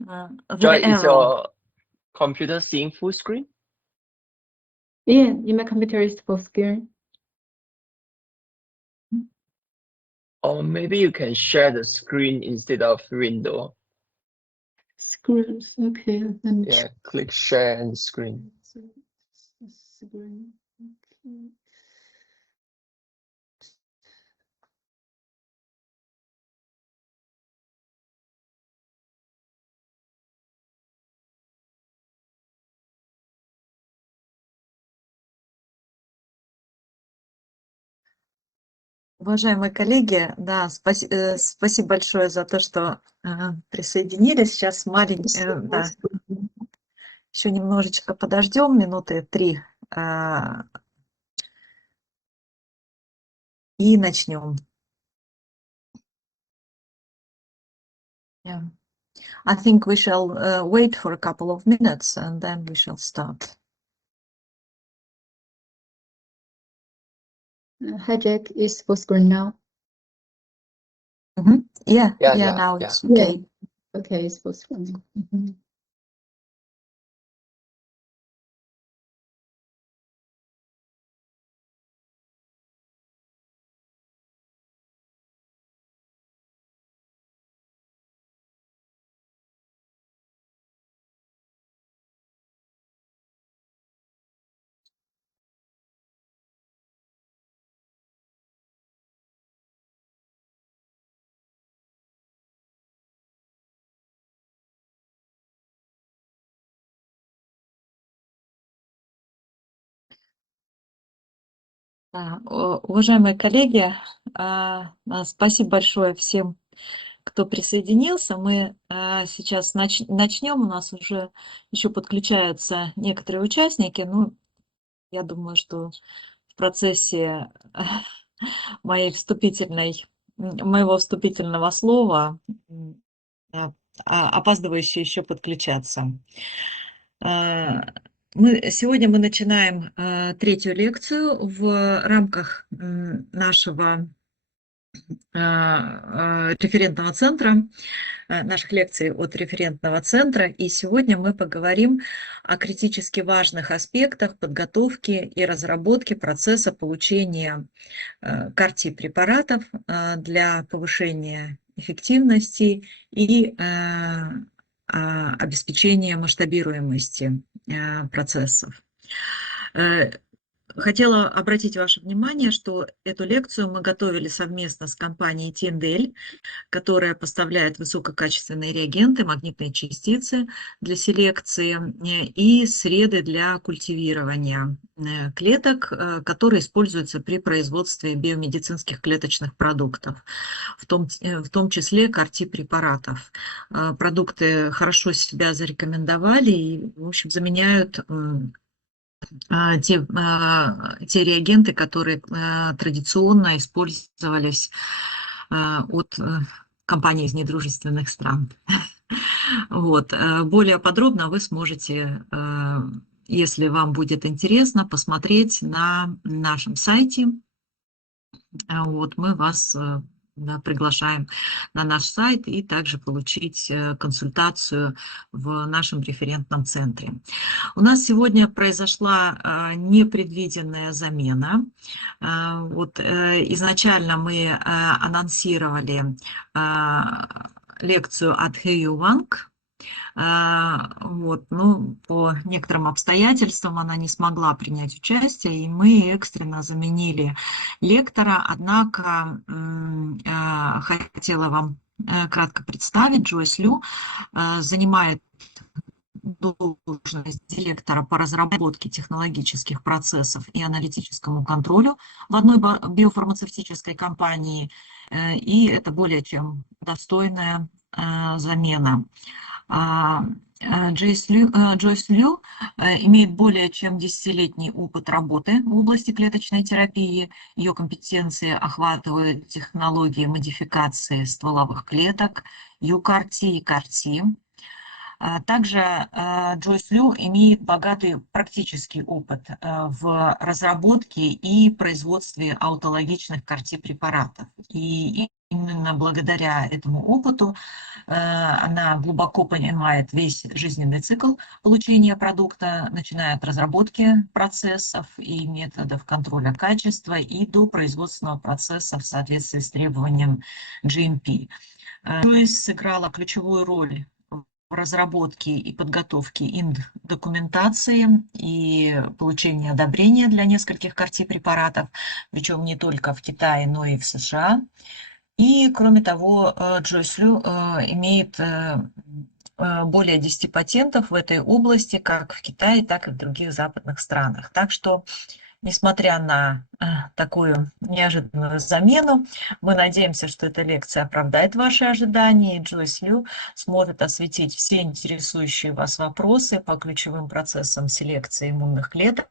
Joy, The is arrow. your computer seeing full screen? Yeah, in my computer is full screen. Or maybe you can share the screen instead of window. Screens. Okay, let me Yeah, click share and screen. Screen. Okay. 'Уважаемые коллеги, да, спасибо большое за то, что присоединились. Сейчас да, еще немножечко подождем, минуты 3, и начнем. Yeah. I think we shall wait for a couple of minutes and then we shall start. Hi, Jack. Is full screen now? Yeah, Yeah, now yeah. it's okay. Okay, it's full screen. Уважаемые коллеги, спасибо большое всем, кто присоединился. Мы сейчас начнем. У нас уже еще подключаются некоторые участники. Ну, я думаю, что в процессе моего вступительного слова опаздывающие еще подключаться. Сегодня мы начинаем третью лекцию в рамках нашего референтного центра, наших лекций от референтного центра. И сегодня мы поговорим о критически важных аспектах подготовки и разработки процесса получения CAR-T препаратов для повышения эффективности и обеспечения масштабируемости процессов. Хотела обратить ваше внимание, что эту лекцию мы готовили совместно с компанией Тиндель, которая поставляет высококачественные реагенты, магнитные частицы для селекции и среды для культивирования клеток, которые используются при производстве биомедицинских клеточных продуктов, в том числе CAR-T препаратов. Продукты хорошо себя зарекомендовали и, в общем, заменяют те реагенты, которые традиционно использовались от компаний из недружественных стран. Вот. Более подробно вы сможете, если вам будет интересно, посмотреть на нашем сайте. Вот, мы вас приглашаем на наш сайт и также получить консультацию в нашем референтном центре. У нас сегодня произошла непредвиденная замена. Вот, изначально мы анонсировали лекцию от Хэйю Ванг. Вот, ну, по некоторым обстоятельствам она не смогла принять участие, и мы экстренно заменили лектора. Однако хотела вам кратко представить, Джойс Лю занимает должность директора по разработке технологических процессов и аналитическому контролю в одной биофармацевтической компании, и это более чем достойная замена. Джойс Лю имеет более чем 10-летний опыт работы в области клеточной терапии. Ее компетенции охватывают технологии модификации стволовых клеток, UCAR-T и CAR-T. Также Джойс Лю имеет богатый практический опыт в разработке и производстве аутологичных CAR-T препаратов. И именно благодаря этому опыту она глубоко понимает весь жизненный цикл получения продукта, начиная от разработки процессов и методов контроля качества и до производственного процесса в соответствии с требованием GMP. Joyce сыграла ключевую роль в разработке и подготовке документации и получении одобрения для нескольких CAR-T-препаратов, причем не только в Китае, но и в США. И, кроме того, Joyce Liu имеет более 10 патентов в этой области, как в Китае, так и в других западных странах. Так что, несмотря на такую неожиданную замену, мы надеемся, что эта лекция оправдает ваши ожидания, и Joyce Liu сможет осветить все интересующие вас вопросы по ключевым процессам селекции иммунных клеток,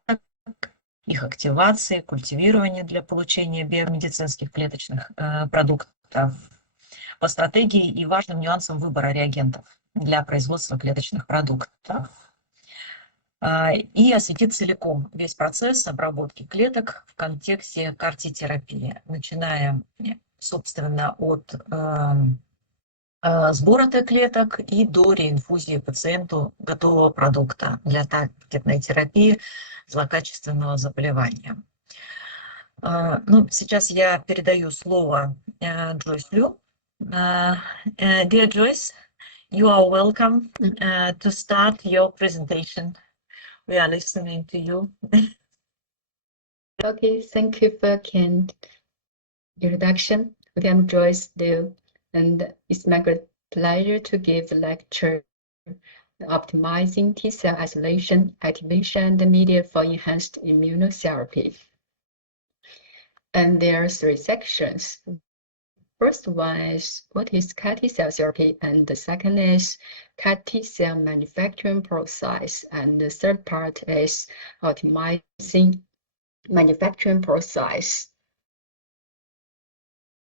их активации, культивирования для получения биомедицинских клеточных продуктов, по стратегии и важным нюансам выбора реагентов для производства клеточных продуктов. И осветит целиком весь процесс обработки клеток в контексте CAR-T-терапии, начиная, собственно, от сбора Т-клеток и до реинфузии пациенту готового продукта для таргетной терапии злокачественного заболевания. Ну, сейчас я передаю слово Joyce Liu. Dear Joyce, you are welcome to start your presentation. We are listening to you. Okay, thank you for your kind introduction. Okay, I'm Joyce Liu, and it's my great pleasure to give the lecture Optimizing T-cell isolation, activation, and the media for enhanced immunotherapy. And there are 3 sections. First one is what is CAR T-cell therapy, and the second is CAR T-cell manufacturing process, and the third part is optimizing manufacturing process.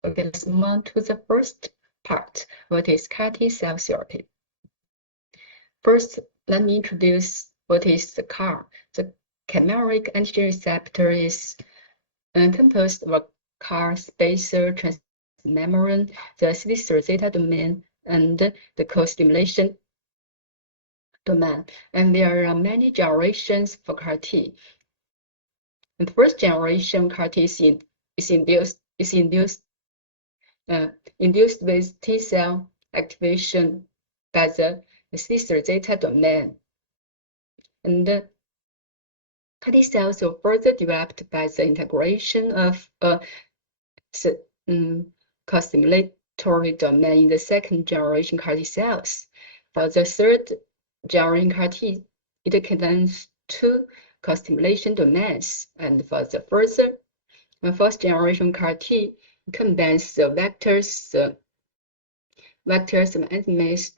Okay, let's move on to the first part. What is CAR T-cell therapy? First, let me introduce what is the CAR. The chimeric antigen receptor is composed of a CAR spacer transmembrane, the CD3 zeta domain, and the co-stimulation domain. And there are many generations for CAR T. The first generation CAR T is induced with T cell activation by the CD3 zeta domain. And CAR T cells are further developed by the integration of co-stimulatory domain in the second generation CAR T cells. For the third generation CAR T, it contains 2 co-stimulation domains, and for the fourth generation CAR T combines the vectors of enzymes,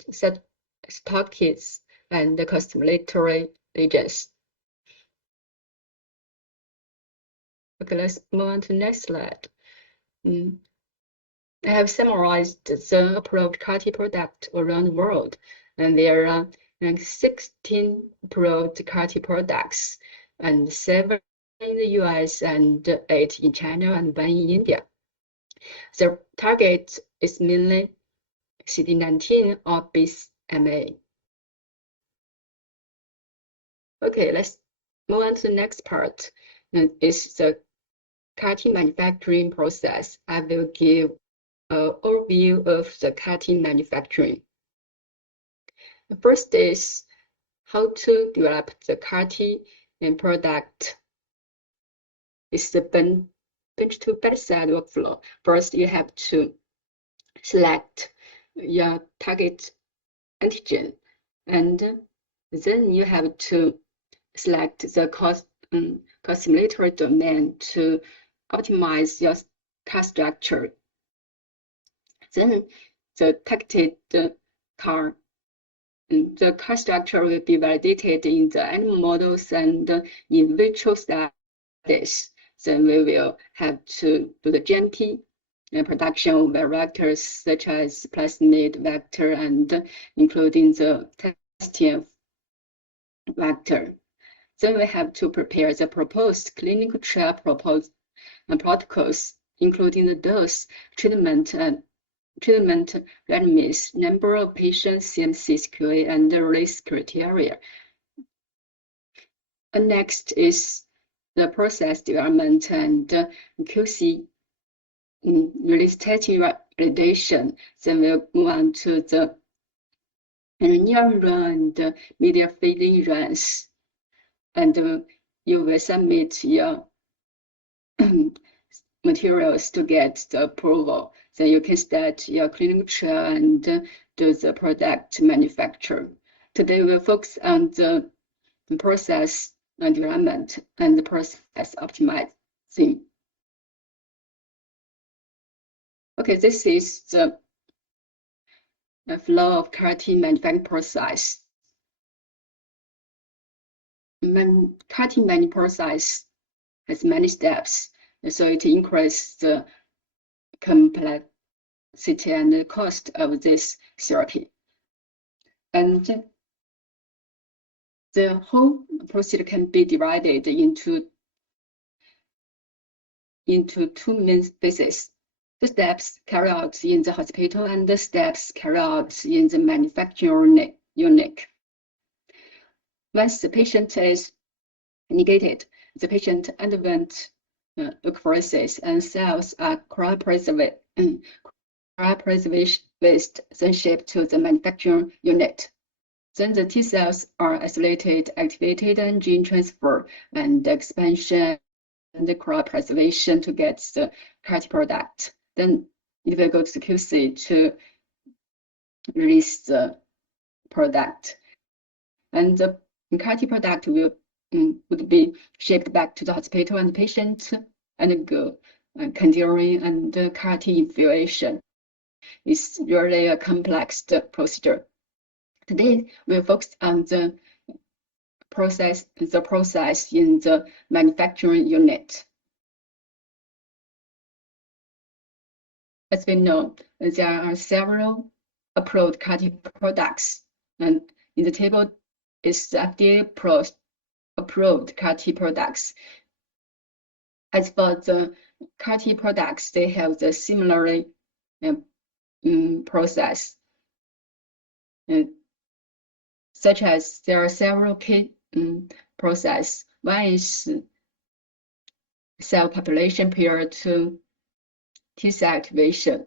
cytokines, and the co-stimulatory agents. Okay, let's move on to the next slide. I have summarized the approved CAR T product around the world, and there are 16 approved CAR T products, and 7 in the US, and 8 in China, and 1 in India. The target is mainly CD19 or BCMA. Okay, let's move on to the next part. It's the CAR T manufacturing process. I will give an overview of the CAR T manufacturing. The first is how to develop the CAR T and product. It's the bench to bedside workflow. First, you have to select your target antigen, and then you have to select the co-stimulatory domain to optimize your CAR structure. Then the targeted CAR, the CAR structure will be validated in the animal models and in vitro studies. Then we will have to do the GMP production of vectors such as plasmid vector and including the testing vector. Then we have to prepare the proposed clinical trial protocols, including the dose, treatment, and treatment regimens, number of patients, CMC QA, and the release criteria. And next is the process development and QC release testing validation. Then we'll move on to the near run and media feeding runs. And you will submit your materials to get the approval. Then you can start your clinical trial and do the product manufacture. Today we'll focus on the process development and the process optimizing. Okay, this is the flow of CAR-T manufacturing process. CAR-T manufacturing process has many steps, so it increases the complexity and the cost of this therapy. And the whole procedure can be divided into two main phases. The steps carried out in the hospital and the steps carried out in the manufacturing unit. Once the patient is negated, the patient underwent leukapheresis and cells are cryopreserved, then shipped to the manufacturing unit. Then the T cells are isolated, activated, and gene transfer and expansion and the cryopreservation to get the CAR-T product. Then it will go to the QC to release the product. And the CAR-T product would be shipped back to the hospital and the patient and go continuing and CAR-T infusion. It's really a complex procedure. Today we'll focus on the process in the manufacturing unit. As we know, there are several approved CAR-T products, and in the table is the FDA approved CAR-T products. As for the CAR-T products, they have the similar process, such as there are several key processes. One is cell population prior to T cell activation.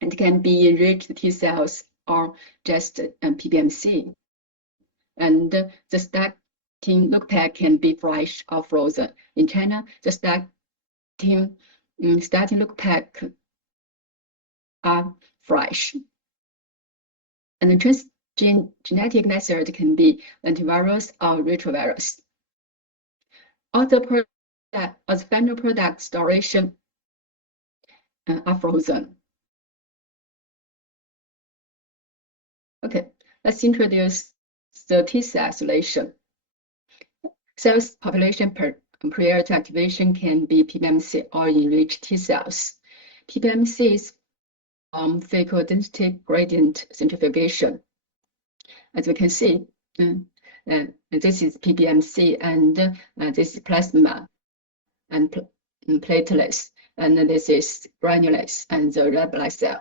It can be enriched T cells or just PBMC. And the starting look pack can be fresh or frozen. In China, the starting look pack are fresh. And the transgenetic method can be lentivirus or retrovirus. All the final product duration are frozen. Okay, let's introduce the T cell isolation. Cells population prior to activation can be PBMC or enriched T cells. PBMC is physical density gradient centrifugation. As we can see, this is PBMC and this is plasma and platelets, and this is granulates and the red blood cell.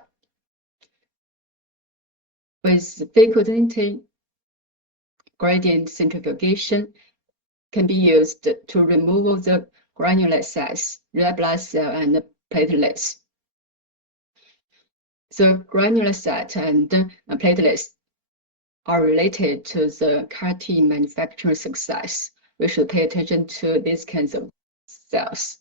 With physical density gradient centrifugation can be used to remove the granulate cells, red blood cell, and platelets. The granular cell and platelets are related to the CAR-T manufacturing success. We should pay attention to these kinds of cells.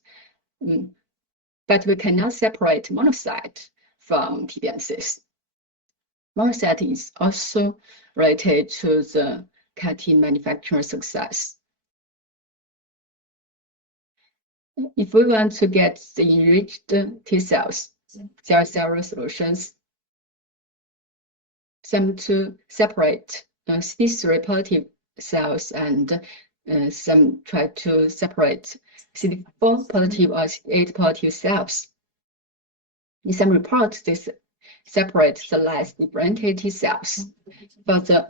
But we cannot separate monocyte from PBMCs. Monocyte is also related to the CAR-T manufacturing success. If we want to get the enriched T cells, there are several solutions. Some to separate CD3 positive cells and some try to separate CD4 positive or CD8 positive cells. In some reports, they separate the less differentiated cells. For the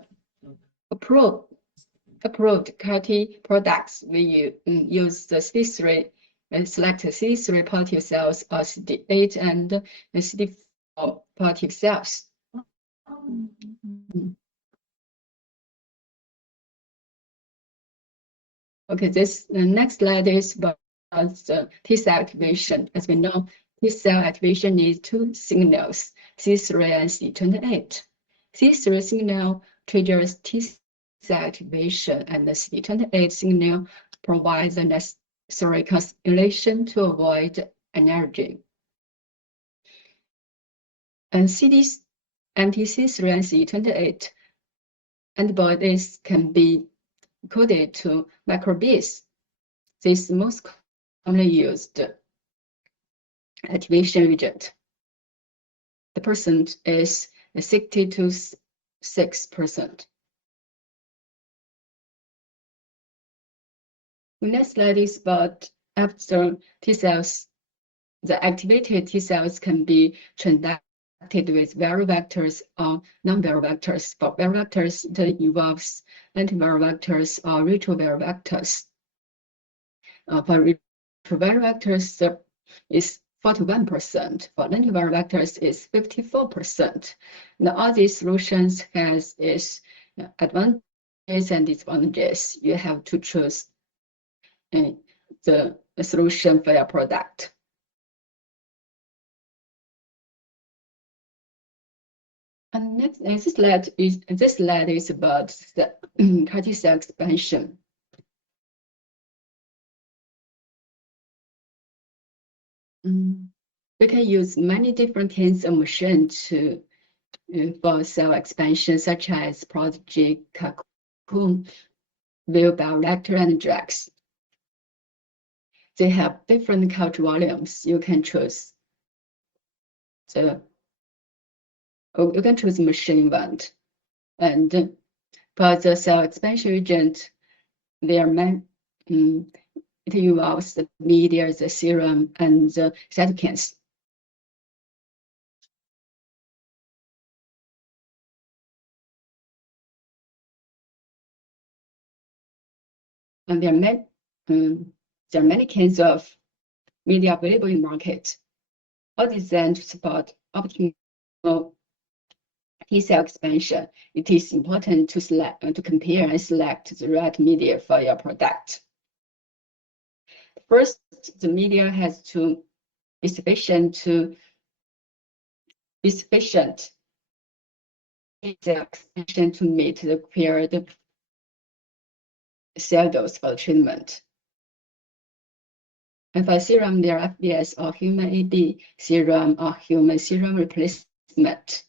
approved CAR-T products, we use the CD3 and select CD3 positive cells or CD8 and CD4 positive cells. Okay, this the next slide is about the T cell activation. As we know, T cell activation needs two signals, C3 and CD28. C3 signal triggers T cell activation, and the CD28 signal provides the necessary constellation to avoid energy. And anti-C3 and CD28 antibodies can be coded to microbeads. This is most commonly used activation agent. The percent is 60 to 6%. The next slide is about after T cells. The activated T cells can be transducted with viral vectors or non-viral vectors. For viral vectors, it involves antiviral vectors or retroviral vectors. For retroviral vectors, is 41%. For antiviral vectors, is 54%. Now, all these solutions has its advantages and disadvantages. You have to choose the solution for your product. And next, this slide is about the CAR T cell expansion. We can use many different kinds of machines to for cell expansion, such as Prodigy, Cocoon, Vivo bioreactor, and drugs. They have different culture volumes. You can choose you can choose machine event. And for the cell expansion agent, there are it involves the media, the serum, and the cytokines. And there are many kinds of media available in market, all designed to support optimal T cell expansion. It is important to compare and select the right media for your product. First, the media has to be sufficient T cell expansion to meet the required cell dose for treatment. And for serum, there are FBS or human AD serum or human serum replacement.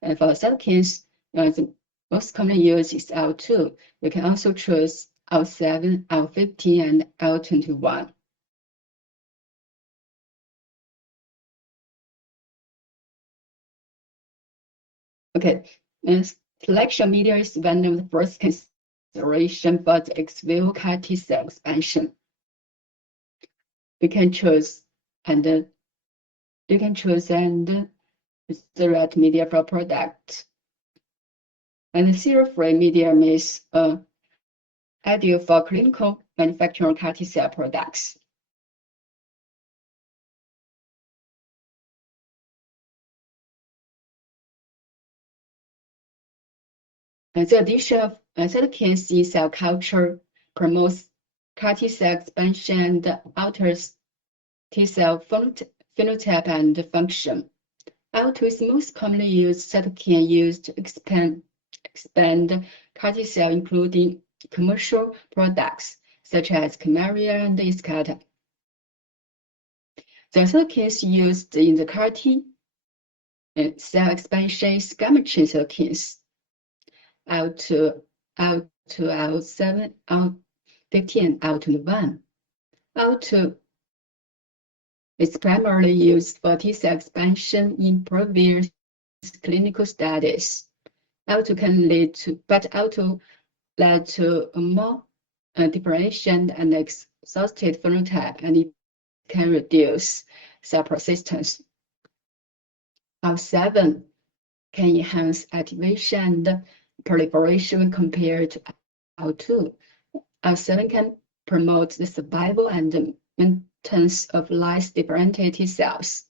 And for cytokines, the most commonly used is L2. You can also choose L7, L15, and L21. Okay, and selection media is one of the first consideration for the ex vivo CAR T cell expansion. You can choose the right media for product. And serum-free medium is ideal for clinical manufacturing CAR T cell products. And the addition of cytokines in cell culture promotes CAR T cell expansion and alters T cell phenotype and function. L2 is most commonly used cytokine used to expand CAR T cell, including commercial products such as Kymriah and Yescarta. The cytokines used in the CAR T cell expansion is gamma chain cytokines, L2, L7, L15, L21. L2 is primarily used for T cell expansion in previous clinical studies. L2 can lead to, but L2 led to a more differentiated and exhausted phenotype, and it can reduce cell persistence. L7 can enhance activation and proliferation compared to L2. L7 can promote the survival and maintenance of less differentiated cells.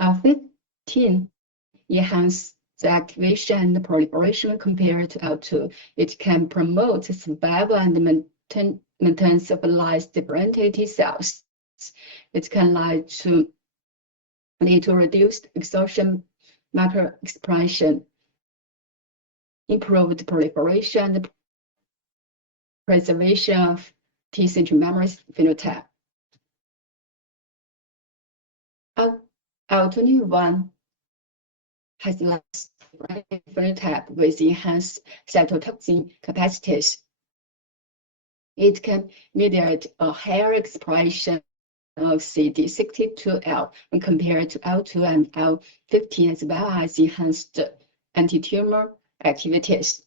L15 enhance the activation and proliferation compared to L2. It can promote survival and maintenance of lyse differentiated cells. It can lead to reduced exhaustion macro expression, improved proliferation, and preservation of T central memory phenotype. L21 has less phenotype with enhanced cytotoxin capacities. It can mediate a higher expression of CD62L when compared to L2 and L15, as well as enhanced anti-tumor activities.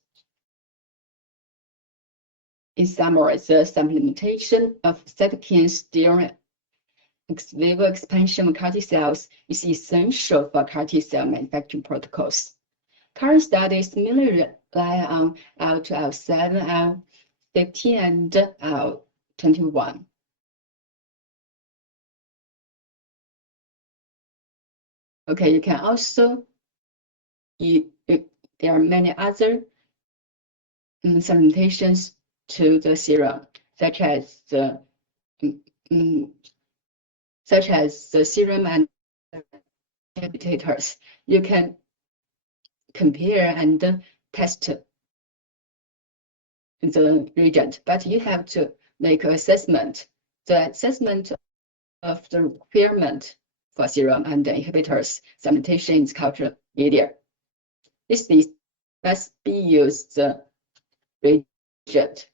In summary, the supplementation of cytokines during ex vivo expansion of CAR T cells is essential for CAR T cell manufacturing protocols. Current studies mainly rely on L2, L7, L15, and L21. Okay, you can also, there are many other supplementations to the serum, such as the serum and inhibitors. You can compare and test the reagent, but you have to make an assessment. The assessment of the requirement for serum and inhibitors supplementation is cultural media. This must be used reagent.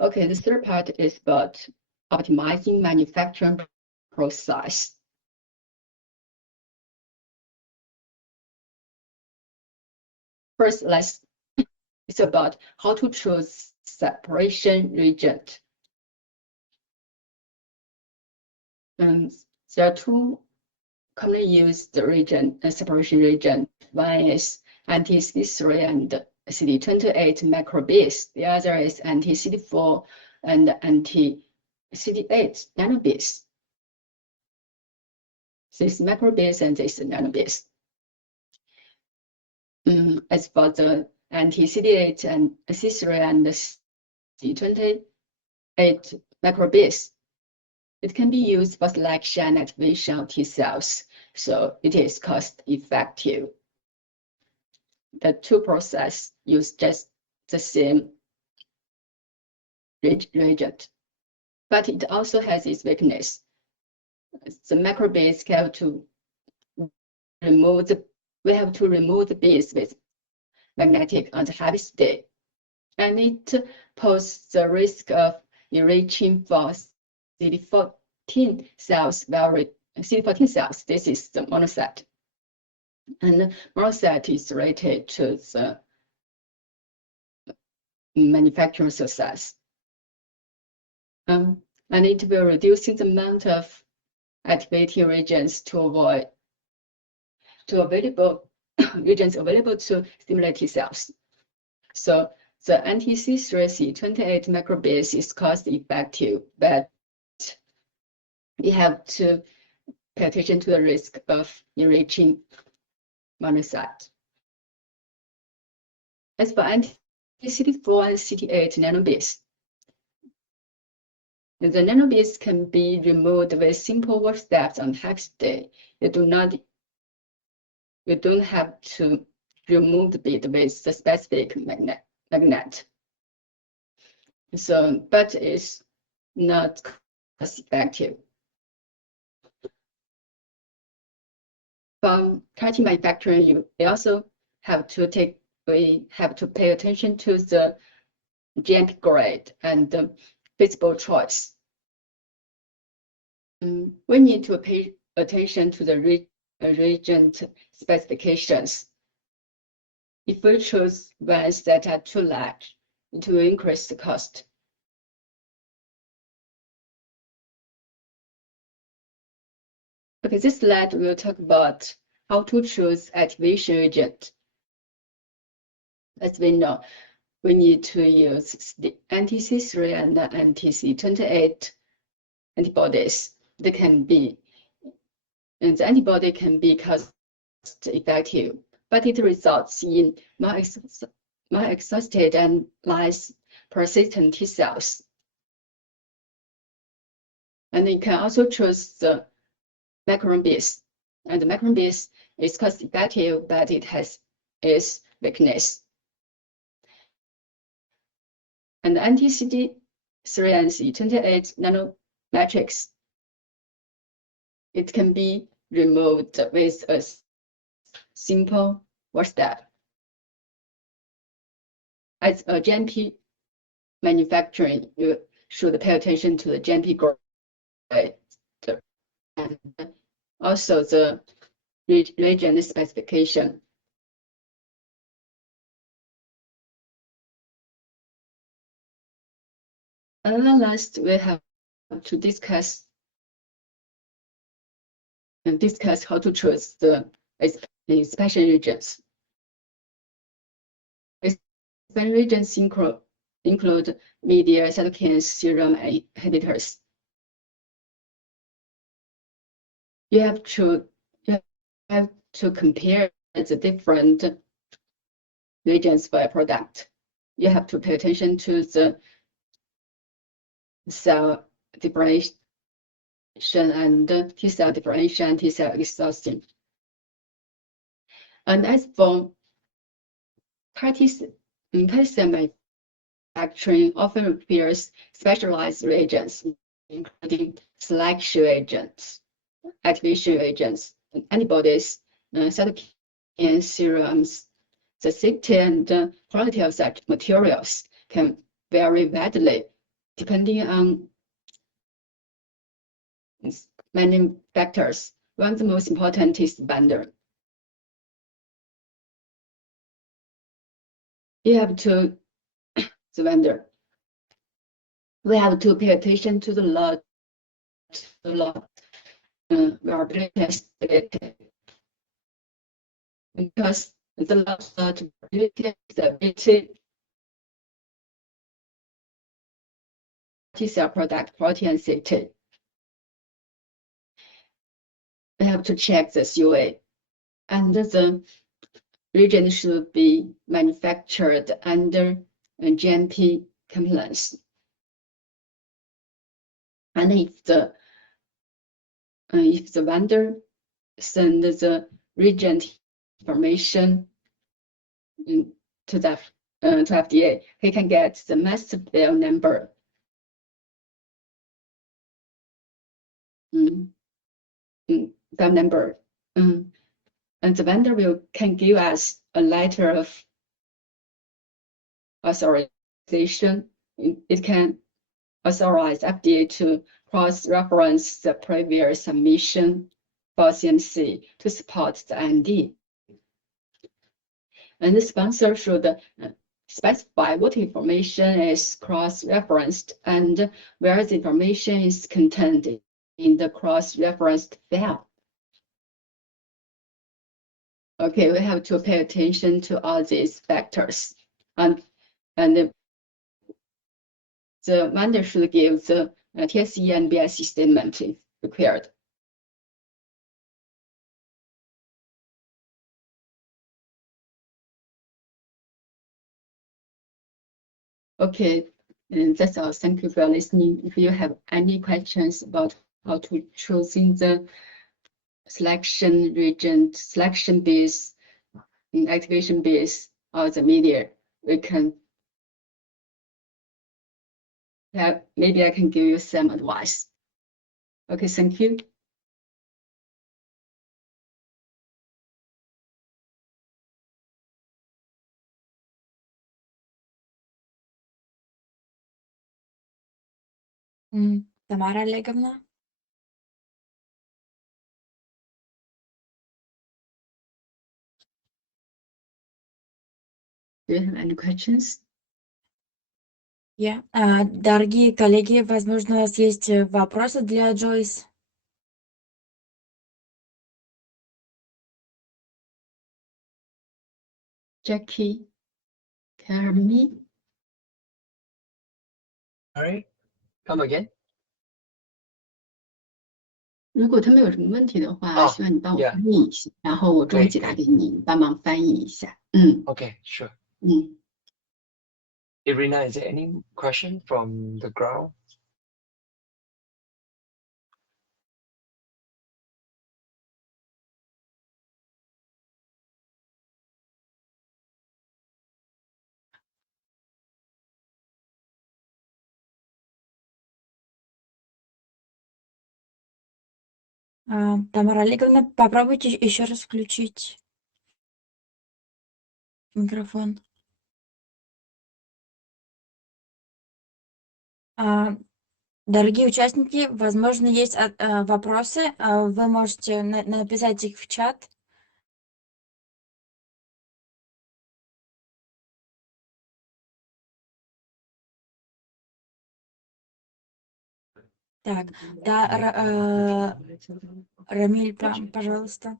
Okay, the third part is about optimizing manufacturing process. First, it's about how to choose separation reagent. There are two commonly used separation reagent. One is anti-CD3 and CD28 macrobase. The other is anti-CD4 and anti-CD8 nanobase. This macrobase and this nanobase. As for the anti-CD8 and CD3 and CD28 macrobase, it can be used for selection and activation of T cells, so it is cost-effective. The two processes use just the same reagent, but it also has its weakness. The macrobase we have to remove the base with magnetic and heavy state, and it poses the risk of enriching for CD14 cells. CD14 cells, this is the monocyte, and monocyte is related to the manufacturing success. And it will reduce the amount of activating reagents available reagents available to stimulate T cells. So the anti-CD3 CD28 macrobase is cost-effective, but we have to pay attention to the risk of enriching monocyte. As for anti-CD4 and CD8 nanobase, the nanobase can be removed with simple work steps on hexaday. You don't have to remove the bit with the specific magnet. So, but it's not cost effective. From CAR T manufacturing, we also have to pay attention to the GMP grade and the feasible choice. We need to pay attention to the reagent specifications. If we choose ones that are too large, it will increase the cost. Okay, this slide will talk about how to choose activation agent. As we know, we need to use the anti-CD3 and the anti-CD28 antibodies. They can be, and the antibody can be cost effective, but it results in more exhausted and less persistent T cells. And you can also choose the macron-based, and the macron-based is cost effective, but it has its weakness. And the anti-CD3 and CD28 nanomatrix, it can be removed with a simple step. As a GMP manufacturing, you should pay attention to the GMP grade and also the reagent specification. And then last, we have to discuss how to choose the expression regions. Expression regions include media, cytokines, serum, and inhibitors. You have to compare the different regions for a product. You have to pay attention to the cell differentiation and T cell differentiation, T cell exhaustion. And as for CAR-T cell manufacturing often requires specialized reagents, including selection agents, activation agents, antibodies, cytokine serums. The safety and quality of such materials can vary widely depending on many factors. One of the most important is vendor. You have to, the vendor. We have to pay attention to the lot, variability, because the lot variability is the ability T cell product quality and safety. We have to check the COA, and the region should be manufactured under GMP compliance. And if the vendor sends the region information to the to FDA, he can get the master file number. File number, and the vendor can give us a letter of authorization. It can authorize FDA to cross-reference the previous submission for CMC to support the IND. And the sponsor should specify what information is cross-referenced and where the information is contained in the cross-referenced file. Okay, we have to pay attention to all these factors, and the vendor should give the TSE and BSE statement if required. Okay, and that's all. Thank you for listening. If you have any questions about how to choosing the selection region, selection base, activation base, or the media, we can have, maybe I can give you some advice. Okay, thank you. Тамара Олеговна? Do you have any questions? Дорогие коллеги, возможно, у вас есть вопросы для Джойс? Jackie, can you hear me? Sorry, come again. 如果他们有什么问题的话，希望你帮我 yeah. 翻译一下，然后我中文解答给你，帮忙翻译一下。Okay, sure. 嗯。Irina, is there any question from the ground? Тамара Олеговна, попробуйте еще раз включить микрофон. Дорогие участники, возможно, есть вопросы. Вы можете написать их в чат. Так, да, Рамиль, пожалуйста.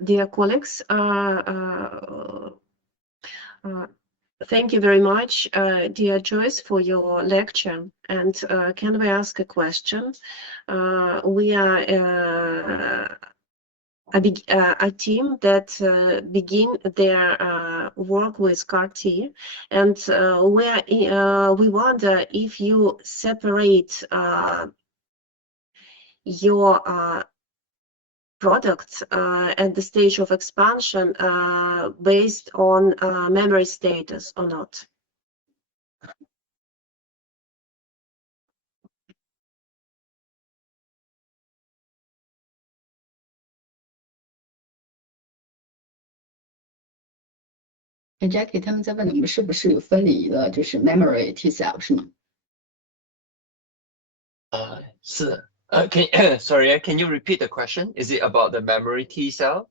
Dear colleagues, thank you very much, dear Joyce, for your lecture. And can we ask a question? We are a team that begin their work with CAR-T, and we wonder if you separate your products at the stage of expansion based on memory status or not. Jackie 他们在问我们是不是有分离了，就是 memory T cell 是吗？是. Sorry, can you repeat the question? Is it about the memory T cell?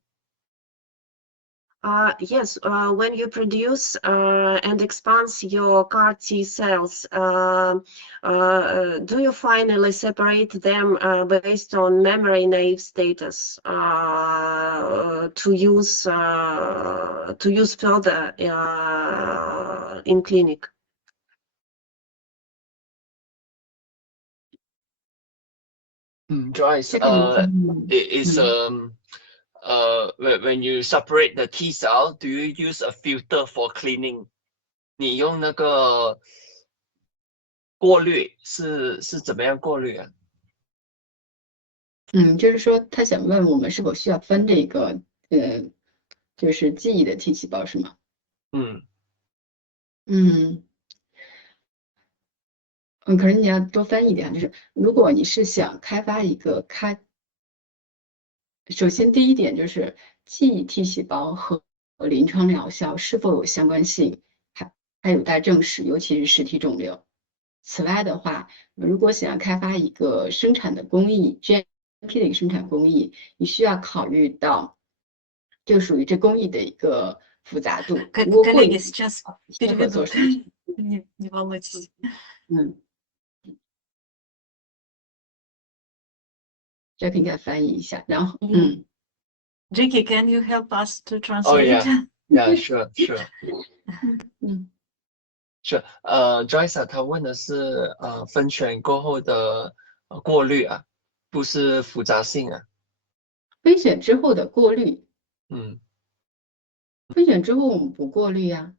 Yes, when you produce and expand your CAR T cells, do you finally separate them based on memory naive status to use further in clinic? Joyce, when you separate the T cell, do you use a filter for cleaning? 你用那个过滤是怎么样过滤啊？就是说他想问我们是否需要分这个就是记忆的 T 细胞是吗？可是你要多翻译一点，就是如果你是想开发一个首先第一点就是记忆 T 细胞和临床疗效是否有相关性，还有待证实，尤其是实体肿瘤。此外的话，如果想要开发一个生产的工艺 GMP 的一个生产工艺，你需要考虑到就属于这工艺的一个复杂度。Коллеги, сейчас переведут. 合作 Не волнуйтесь. Jackie 应该翻译一下，然后Jackie, can you help us to translate? Oh yeah, sure. Sure. Joyce 他问的是分选过后的过滤啊，不是复杂性啊。分选之后的过滤，分选之后我们不过滤呀。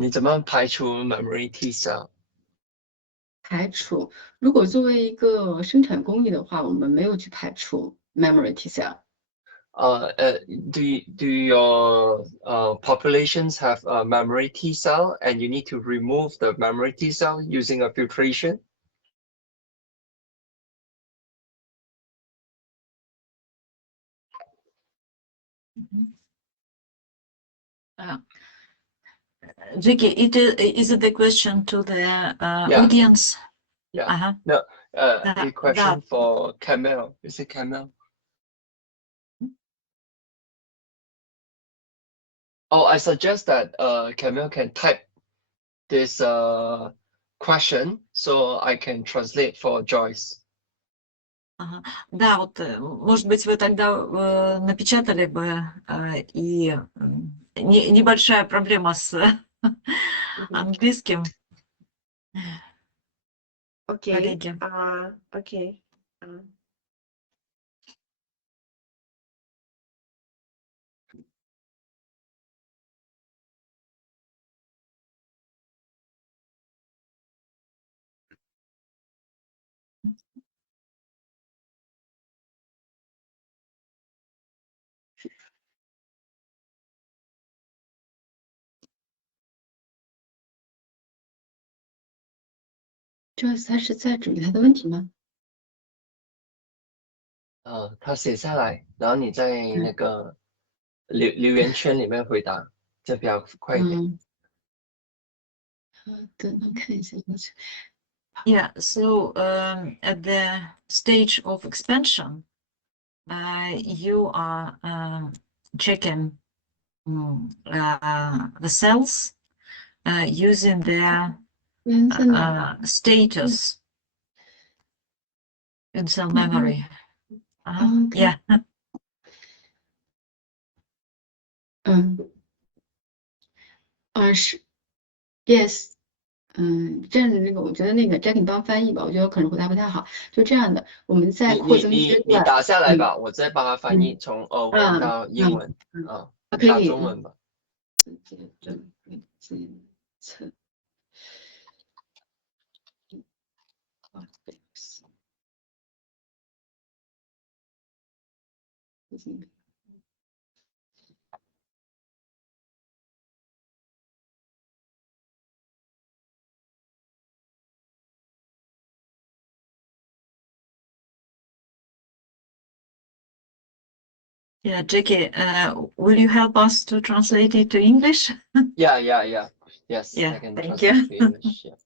你怎么排除 memory T cell？排除，如果作为一个生产工艺的话，我们没有去排除 memory T cell。Do your populations have a memory T cell and you need to remove the memory T cell using a filtration? Jackie, is it the question to the audience? Yeah. No, a question for Camille. Is it Camille? Oh, I suggest that Camille can type this question so I can translate for Joyce. Да, вот, может быть, вы тогда напечатали бы, и небольшая проблема с английским. Okay. Коллеги. Okay. Joyce 他是在准备他的问题吗？他写下来，然后你在那个留言圈里面回答，这比较快一点。好的，我看一下过去。 Yeah, so at the stage of expansion, you are checking the cells using their status in cell memory. Okay. Yeah. 是 yes。这样的那个，我觉得那个 Jackie 帮翻译吧，我觉得我可能回答不太好。就这样的，我们在扩增阶你段，打下来吧，我再帮他翻译从俄文到英文。你打中文吧。Yeah, Jackie, will you help us to translate it to English? Yeah. Yes, Yeah, I can thank translate you. to English. Yeah.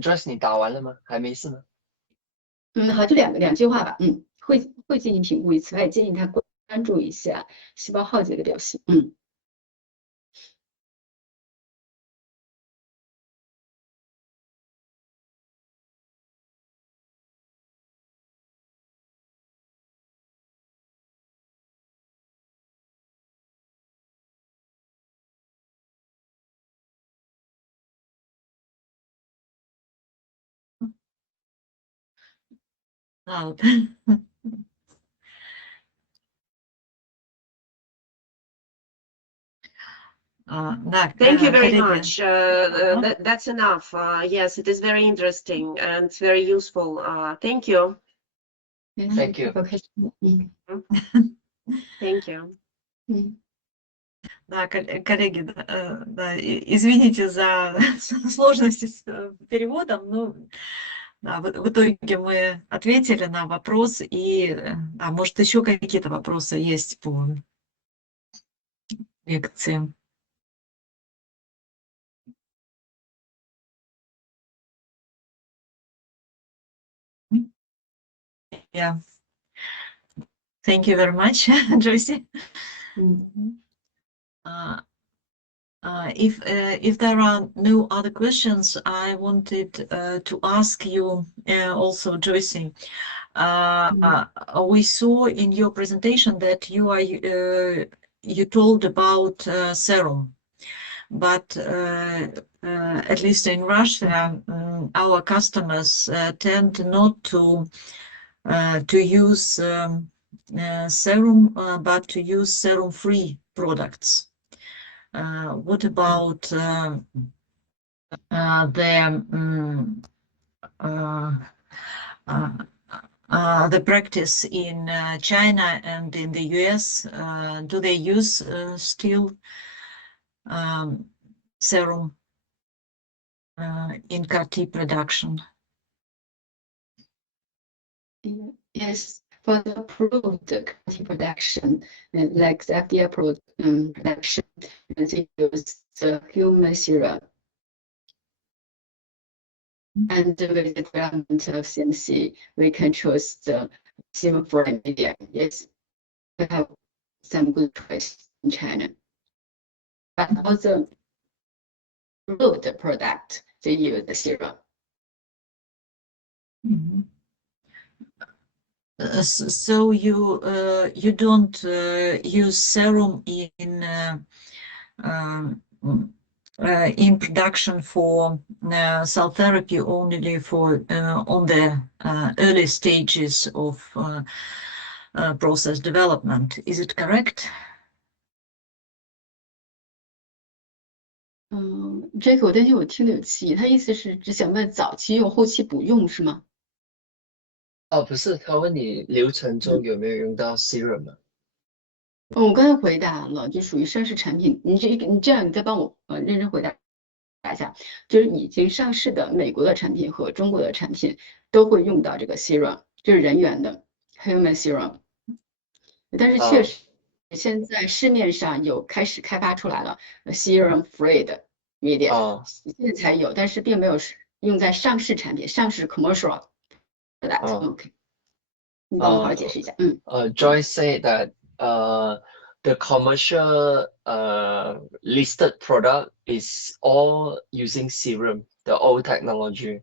Joyce，你打完了吗？还没是吗？好，就两句话吧。会进行评估一次，我也建议他关注一下细胞耗竭的表现。Thank you very much. That's enough. Yes, it is very interesting and it's very useful. Thank you. Thank you. Thank you. Да, коллеги, да, извините за сложности с переводом, но да, в итоге мы ответили на вопрос, и может еще какие-то вопросы есть по лекции. Yeah. Thank you very much, Joyce. If there are no other questions, I wanted to ask you also, Joyce. We saw in your presentation that you told about serum, but at least in Russia, our customers tend not to use serum, but to use serum-free products. What about the practice in China and in the US? Do they use still serum in CAR-T production? Yes, for the approved CAR-T production, like the FDA approved production, they use the human serum. And with the development of CMC, we can choose the serum-free medium. Yes, we have some good choice in China. But also, approved product, they use the serum. Mhm. So you don't use serum in production for cell therapy, only for on the early stages of process development. Is it correct? 这个我担心我听得有歧义，他意思是只想问早期用，后期不用是吗？哦，不是，他问你流程中有没有用到 serum 啊？我刚才回答了，就属于上市产品。你这样，你再帮我认真回答一下，就是已经上市的美国的产品和中国的产品都会用到这个 serum，就是人源的 human serum。但是确实，现在市面上有开始开发出来了 serum free 的 media，现在才有，但是并没有用在上市产品、上市 commercial 的 OK， 你帮我好好解释一下。Joyce said that the commercial listed product is all using serum, the old technology.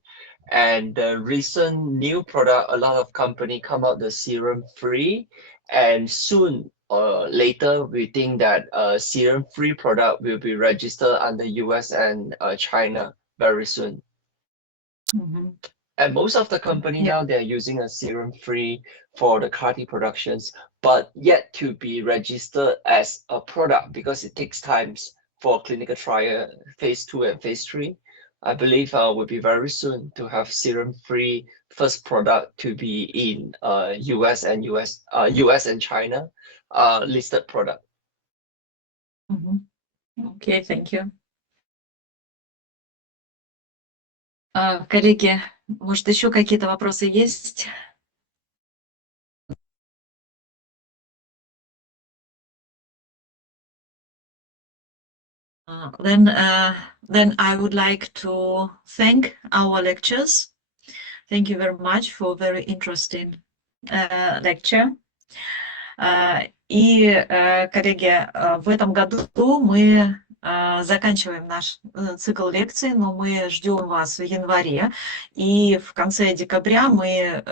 And the recent new product, a lot of company come out the serum free, and soon later we think that serum free product will be registered under US and China very soon. Mm-hmm. And most of the company now, they're using a serum free for the CAR-T productions, but yet to be registered as a product because it takes times for clinical trial, phase 2 and phase 3. I believe will be very soon to have serum free first product to be in US and China listed product. Mm-hmm. Okay, thank you. Коллеги, может, еще какие-то вопросы есть? Then I would like to thank our lecturers. Thank you very much for very interesting lecture. И, коллеги, в этом году мы заканчиваем наш цикл лекций, но мы ждем вас в январе. И в конце декабря мы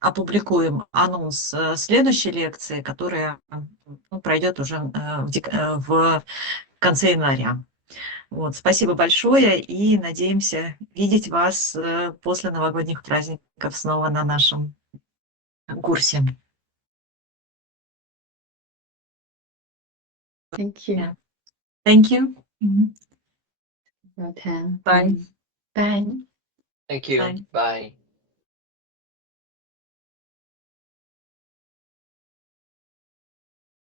опубликуем анонс следующей лекции, которая пройдет уже в конце января. Вот, спасибо большое и надеемся видеть вас после новогодних праздников снова на нашем курсе. Thank you. Yeah. Thank you. Okay. Bye. Bye. Thank you. Bye. Bye.